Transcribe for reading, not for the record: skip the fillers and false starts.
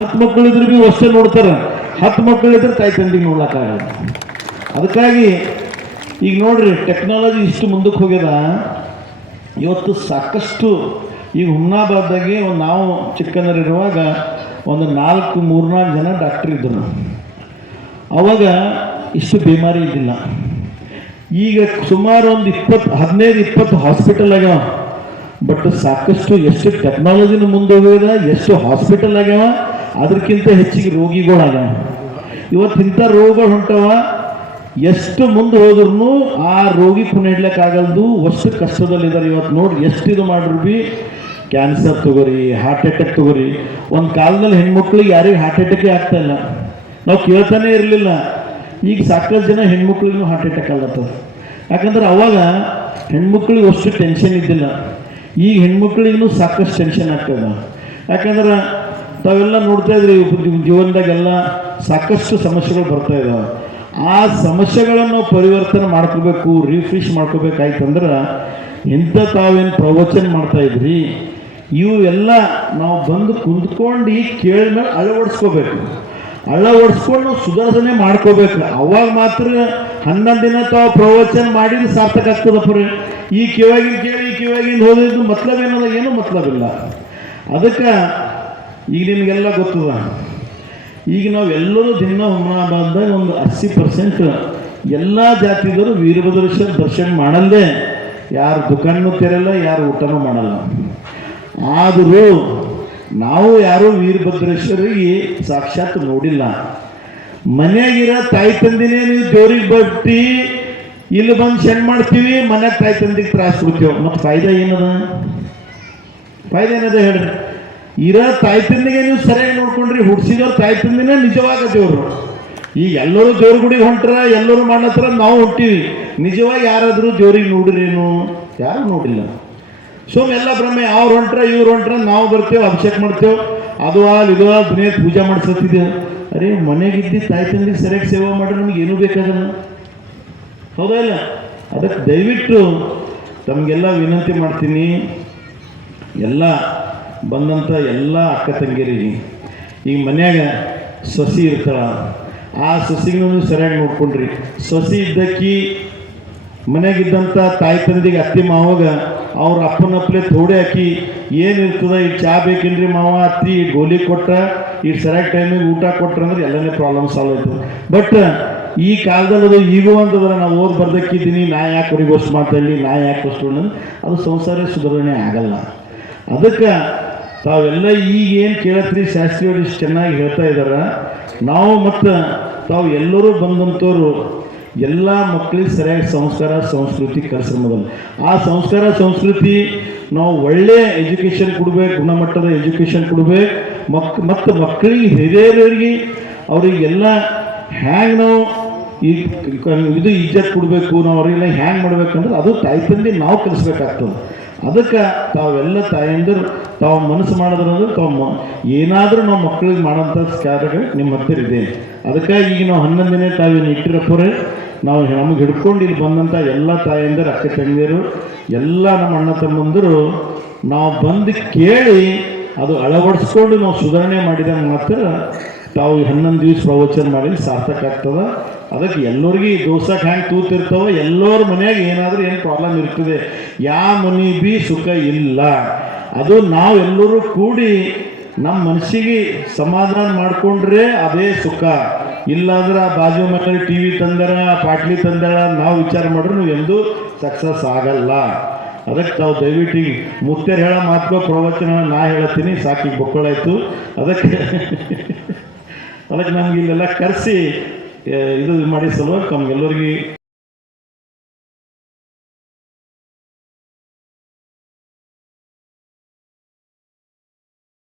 10 ಮಕ್ಕಳಿದ್ರು ಭೀ ಅಷ್ಟೇ ನೋಡ್ತಾರ, 10 ಮಕ್ಕಳಿದ್ರೆ ತಾಯಿ ತಂದಿಗೆ ನೋಡ್ಲಕ್ಕಾಗಲ್ಲ. ಅದಕ್ಕಾಗಿ ಈಗ ನೋಡ್ರಿ ಟೆಕ್ನಾಲಜಿ ಇಷ್ಟು ಮುಂದಕ್ಕೆ ಹೋಗ್ಯದ. ಇವತ್ತು ಸಾಕಷ್ಟು ಈಗ ಹುಮ್ನಾಬಾದ್ದಾಗೆ ನಾವು ಚಿಕ್ಕಂದರಿರುವಾಗ ಒಂದು 3-4 ಜನ ಡಾಕ್ಟ್ರ್ ಇದ್ದರು. ಅವಾಗ ಇಷ್ಟು ಬೇಮಾರಿ ಇದ್ದಿಲ್ಲ. ಈಗ ಸುಮಾರು ಒಂದು 15-20 ಹಾಸ್ಪಿಟಲ್ ಆಗ್ಯಾವ. ಬಟ್ ಸಾಕಷ್ಟು ಎಷ್ಟು ಟೆಕ್ನಾಲಜಿನ ಮುಂದೆ ಹೋಗ್ಯದ, ಎಷ್ಟು ಹಾಸ್ಪಿಟಲ್ ಆಗ್ಯಾವ, ಅದಕ್ಕಿಂತ ಹೆಚ್ಚಿಗೆ ರೋಗಿಗಳಾಗ್ಯಾವ. ಇವತ್ತು ಇಂಥ ರೋಗಗಳು ಹೊಂಟವ, ಎಷ್ಟು ಮುಂದೆ ಹೋದ್ರೂ ಆ ರೋಗಿ ಕುಣಿಡ್ಲಿಕ್ಕಾಗಲ್ದು, ಅಷ್ಟು ಕಷ್ಟದಲ್ಲಿದ್ದಾರೆ. ಇವತ್ತು ನೋಡಿ ಎಷ್ಟು ಇದು ಮಾಡ್ರು ಭೀ ಕ್ಯಾನ್ಸರ್ ತಗೋರಿ, ಹಾರ್ಟ್ ಅಟ್ಯಾಕ್ ತಗೋರಿ. ಒಂದು ಕಾಲದಲ್ಲಿ ಹೆಣ್ಮಕ್ಳಿಗೆ ಯಾರಿಗೆ ಹಾರ್ಟ್ ಅಟ್ಯಾಕೇ ಆಗ್ತಾ ಇಲ್ಲ, ನಾವು ಕೇಳ್ತಾನೆ ಇರಲಿಲ್ಲ. ಈಗ ಸಾಕಷ್ಟು ಜನ ಹೆಣ್ಮಕ್ಳಿಗೂ ಹಾರ್ಟ್ ಅಟ್ಯಾಕ್ ಆಗತ್ತದ. ಯಾಕಂದ್ರೆ ಅವಾಗ ಹೆಣ್ಮಕ್ಳಿಗೆ ಅಷ್ಟು ಟೆನ್ಷನ್ ಇದ್ದಿಲ್ಲ. ಈಗ ಹೆಣ್ಮಕ್ಳಿಗೂ ಸಾಕಷ್ಟು ಟೆನ್ಷನ್ ಆಗ್ತದ. ಯಾಕಂದ್ರೆ ತಾವೆಲ್ಲ ನೋಡ್ತಾ ಇದ್ರಿ ಜೀವನದಾಗೆಲ್ಲ ಸಾಕಷ್ಟು ಸಮಸ್ಯೆಗಳು ಬರ್ತಾ ಇದ್ದಾವೆ. ಆ ಸಮಸ್ಯೆಗಳನ್ನು ನಾವು ಪರಿವರ್ತನೆ ಮಾಡ್ಕೋಬೇಕು, ರಿಫ್ರೆಶ್ ಮಾಡ್ಕೋಬೇಕಾಯ್ತಂದ್ರೆ ಇಂಥ ತಾವೇನು ಪ್ರವಚನ ಮಾಡ್ತಾ ಇದ್ರಿ ಇವು ಎಲ್ಲ ನಾವು ಬಂದು ಕುಂತ್ಕೊಂಡು ಕೇಳಿದ ಮೇಲೆ ಅಳವಡಿಸ್ಕೋಬೇಕು. ಅಳವಡಿಸ್ಕೊಂಡು ನಾವು ಸುಧಾರಣೆ ಮಾಡ್ಕೋಬೇಕು. ಅವಾಗ ಮಾತ್ರ 11 ದಿನ ತಾವು ಪ್ರವಚನ ಮಾಡಿದ್ರೆ ಸಾರ್ಥಕ ಆಗ್ತದಪ್ಪ ರೀ. ಈ ಕಿವಾಗಿನ ಕೇಳಿ ಈ ಕಿವಾಗಿಂದ ಹೋದಿದ್ದು ಮತ್ಲಬ್ ಏನದ, ಏನೂ ಮತ್ಲಬಿಲ್ಲ. ಅದಕ್ಕೆ ಈಗ ನಿಮಗೆಲ್ಲ ಗೊತ್ತದ, ಈಗ ನಾವೆಲ್ಲರೂ ದಿನ ಹುಮ್ನಾಬಾದ್ದಾಗ ಒಂದು 80% ಎಲ್ಲ ಜಾತಿದವರು ವೀರಭದ್ರೇಶ್ವರ ದರ್ಶನ ಮಾಡಲ್ಲದೆ ಯಾರು ದುಕಾನೂ ತೆರಲ್ಲ, ಯಾರು ಊಟನೂ ಮಾಡಲ್ಲ. ಆದರೂ ನಾವು ಯಾರೂ ವೀರಭದ್ರೇಶ್ವರಿಗೆ ಸಾಕ್ಷಾತ್ ನೋಡಿಲ್ಲ. ಮನೆಯಾಗಿರೋ ತಾಯಿ ತಂದಿನೇ ನೀವು ದೇವ್ರಿಗೆ ಬಟ್ಟಿ ಇಲ್ಲಿ ಬಂದು ಶಣ್ ಮಾಡ್ತೀವಿ, ಮನ್ಯಾಗ ತಾಯಿ ತಂದಿಗೆ ತ್ರಾಸ ಕೊಡ್ತೀವಿ. ಮತ್ತು ಫಾಯ್ದಾ ಏನದ? ಫಾಯ್ದಾ ಏನದ ಹೇಳ್ರಿ? ಇರೋ ತಾಯಿ ತಂದಿಗೆ ನೀವು ಸರಿಯಾಗಿ ನೋಡ್ಕೊಂಡ್ರಿ, ಹುಡ್ಸಿದವ್ರು ತಾಯಿ ತಂದಿನೇ ನಿಜವಾಗ ದೇವರು. ಈಗ ಎಲ್ಲರೂ ದೇವ್ರ ಗುಡಿಗೆ ಹೊಂಟ್ರ, ಎಲ್ಲರೂ ಮಾಡತ್ರ, ನಾವು ಹೊಂಟೀವಿ. ನಿಜವಾಗಿ ಯಾರಾದರೂ ದೇವ್ರಿಗೆ ನೋಡ್ರೇನು? ಯಾರು ನೋಡಿಲ್ಲ. ಎಲ್ಲ ಭ್ರಮೆ, ಅವ್ರು ಹೊಂಟ್ರ ಇವ್ರು ಹೊಂಟ್ರ, ನಾವು ಬರ್ತೇವೆ ಅಭಿಷೇಕ ಮಾಡ್ತೇವೆ, ಅದು ಇದು ದಿನೇ ಪೂಜೆ ಮಾಡಿಸತ್ತಿದ್ದೇವೆ. ಅರೆ ಮನೆಗಿದ್ದು ತಾಯಿ ತಂದಿಗೆ ಸರಿಯಾಗಿ ಸೇವೆ ಮಾಡ್ರೆ ನಮ್ಗೆ ಏನೂ ಬೇಕಾಗಲ್ಲ, ಹೌದಾ ಇಲ್ಲ? ಅದಕ್ಕೆ ದಯವಿಟ್ಟು ತಮಗೆಲ್ಲ ವಿನಂತಿ ಮಾಡ್ತೀನಿ, ಎಲ್ಲ ಬಂದಂಥ ಎಲ್ಲ ಅಕ್ಕ ತಂಗಿಯರಿಗೆ, ಈಗ ಮನ್ಯಾಗ ಸೊಸಿ ಇರ್ತಾಳ, ಆ ಸೊಸಿಗೂ ಸರಿಯಾಗಿ ನೋಡ್ಕೊಂಡ್ರಿ. ಸೊಸಿ ಇದ್ದಕ್ಕಿ ಮನೆಯಾಗಿದ್ದಂಥ ತಾಯಿ ತಂದಿಗೆ ಅತ್ತಿ ಮಾವಾಗ ಅವ್ರ ಅಪ್ಪನಪ್ಪಲೆ ಥೋಡೆ ಹಾಕಿ ಏನಿರ್ತದ, ಈಗ ಚಾ ಬೇಕೇನ್ರಿ ಮಾವ, ಅತ್ತಿ ಗೋಲಿ ಕೊಟ್ಟ, ಈಗ ಸರಿಯಾಗಿ ಟೈಮಿಗೆ ಊಟ ಕೊಟ್ರ ಅಂದ್ರೆ ಎಲ್ಲನೇ ಪ್ರಾಬ್ಲಮ್ ಸಾಲ್ವ್ ಆಯ್ತು. ಬಟ್ ಈ ಕಾಲದಲ್ಲಿ ಅದು ಈಗೂ ಅಂತಂದ್ರೆ ನಾವು ಓದಿ ಬರ್ದಕ್ಕಿದ್ದೀನಿ, ನಾ ಯಾಕೆ ಅವ್ರಿಗೆ ವಸ್ತು ಮಾತಾಡಲಿ, ನಾ ಯಾಕೆ ವಸ್ತು ಅದು ಸಂಸಾರ ಸುಧಾರಣೆ ಆಗಲ್ಲ. ಅದಕ್ಕೆ ತಾವೆಲ್ಲ ಈಗ ಏನು ಕೇಳತ್ರಿ ಶಾಸ್ತ್ರಿಯವರು ಇಷ್ಟು ಚೆನ್ನಾಗಿ ಹೇಳ್ತಾ ಇದ್ದಾರೆ. ನಾವು ಮತ್ತು ತಾವು ಎಲ್ಲರೂ ಬಂದಂಥವ್ರು ಎಲ್ಲ ಮಕ್ಕಳಿಗೆ ಸರಿಯಾಗಿ ಸಂಸ್ಕಾರ ಸಂಸ್ಕೃತಿ ಕಲಿಸ್ರ ಮೊದಲು. ಆ ಸಂಸ್ಕಾರ ಸಂಸ್ಕೃತಿ ನಾವು ಒಳ್ಳೆ ಎಜುಕೇಷನ್ ಕೊಡ್ಬೇಕು, ಗುಣಮಟ್ಟದ ಎಜುಕೇಷನ್ ಕೊಡ್ಬೇಕು. ಮತ್ತು ಮಕ್ಕಳಿಗೆ ಹಿರಿಯರಿಗೆ ಅವರಿಗೆಲ್ಲ ಹ್ಯಾಂಗೆ ನಾವು ಇದು ಇಜ್ಜತ್ ಕೊಡಬೇಕು, ನಾವು ಅವರಿಗೆಲ್ಲ ಹ್ಯಾಂಗೆ ಮಾಡ್ಬೇಕಂದ್ರೆ ಅದು ತಾಯಿ ತಂದೆ ನಾವು ಕಲಿಸ್ಬೇಕಾಗ್ತದೆ. ಅದಕ್ಕೆ ತಾವೆಲ್ಲ ತಾಯಂದಿರು ತಾವು ಮನಸ್ಸು ಮಾಡೋದ್ರಂದ್ರೆ ತಾವು ಏನಾದರೂ ನಾವು ಮಕ್ಕಳಿಗೆ ಮಾಡೋಂಥ ಕಾರ್ಯಗಳು ನಿಮ್ಮ ಹತ್ತಿರ ಇದೆ. ಅದಕ್ಕಾಗಿ ಈಗ ನಾವು 11 ದಿನ ತಾವೇನು ಇಟ್ಟಿರಪ್ಪರೆ, ನಾವು ನಮಗೆ ಹಿಡ್ಕೊಂಡು ಇಲ್ಲಿ ಬಂದಂಥ ಎಲ್ಲ ತಾಯಂದಿರು ಅಕ್ಕ ತಂಗಿಯರು ಎಲ್ಲ ನಮ್ಮ ಅಣ್ಣ ತಮ್ಮಂದರು ನಾವು ಬಂದು ಕೇಳಿ ಅದು ಅಳವಡಿಸ್ಕೊಂಡು ನಾವು ಸುಧಾರಣೆ ಮಾಡಿದಾಗ ಮಾತ್ರ ತಾವು 11 ದಿವಸ ಪ್ರವಚನ ಮಾಡಿ ಸಾರ್ಥಕ ಆಗ್ತದೆ. ಅದಕ್ಕೆ ಎಲ್ಲರಿಗೂ ದೋಸಕ್ಕೆ ಹ್ಯಾಂಗೆ ತೂತಿರ್ತಾವೆ, ಎಲ್ಲರ ಮನೆಯಾಗ ಏನಾದರೂ ಏನು ಪ್ರಾಬ್ಲಮ್ ಇರ್ತದೆ. ಯಾವ ಮನೆ ಬಿ ಸುಖ ಇಲ್ಲ. ಅದು ನಾವೆಲ್ಲರೂ ಕೂಡಿ ನಮ್ಮ ಮನಸ್ಸಿಗೆ ಸಮಾಧಾನ ಮಾಡಿಕೊಂಡ್ರೆ ಅದೇ ಸುಖ. ಇಲ್ಲಾಂದ್ರೆ ಆ ಬಾಜು ಮಕ್ಕಳು ಟಿ ವಿ ತಂದಾರ, ಪಾಟ್ಲಿ ತಂದಾರ, ನಾವು ವಿಚಾರ ಮಾಡಿದ್ರೆ ನೀವು ಎಂದೂ ಸಕ್ಸಸ್ ಆಗಲ್ಲ. ಅದಕ್ಕೆ ತಾವು ದಯವಿಟ್ಟು ಮುತ್ತೇರು ಹೇಳೋ ಮಾತುಗಳು ಪ್ರವಚನ ನಾ ಹೇಳ್ತೀನಿ, ಸಾಕಿಗೆ ಬೊಕ್ಕಳಾಯ್ತು. ಅದಕ್ಕೆ ನಮ್ಗೆ ಇಲ್ಲೆಲ್ಲ ಕರೆಸಿ ಇದು ಮಾಡಿ ಸಲುವಾಗಿ ತಮ್ಗೆಲ್ಲರಿಗೆ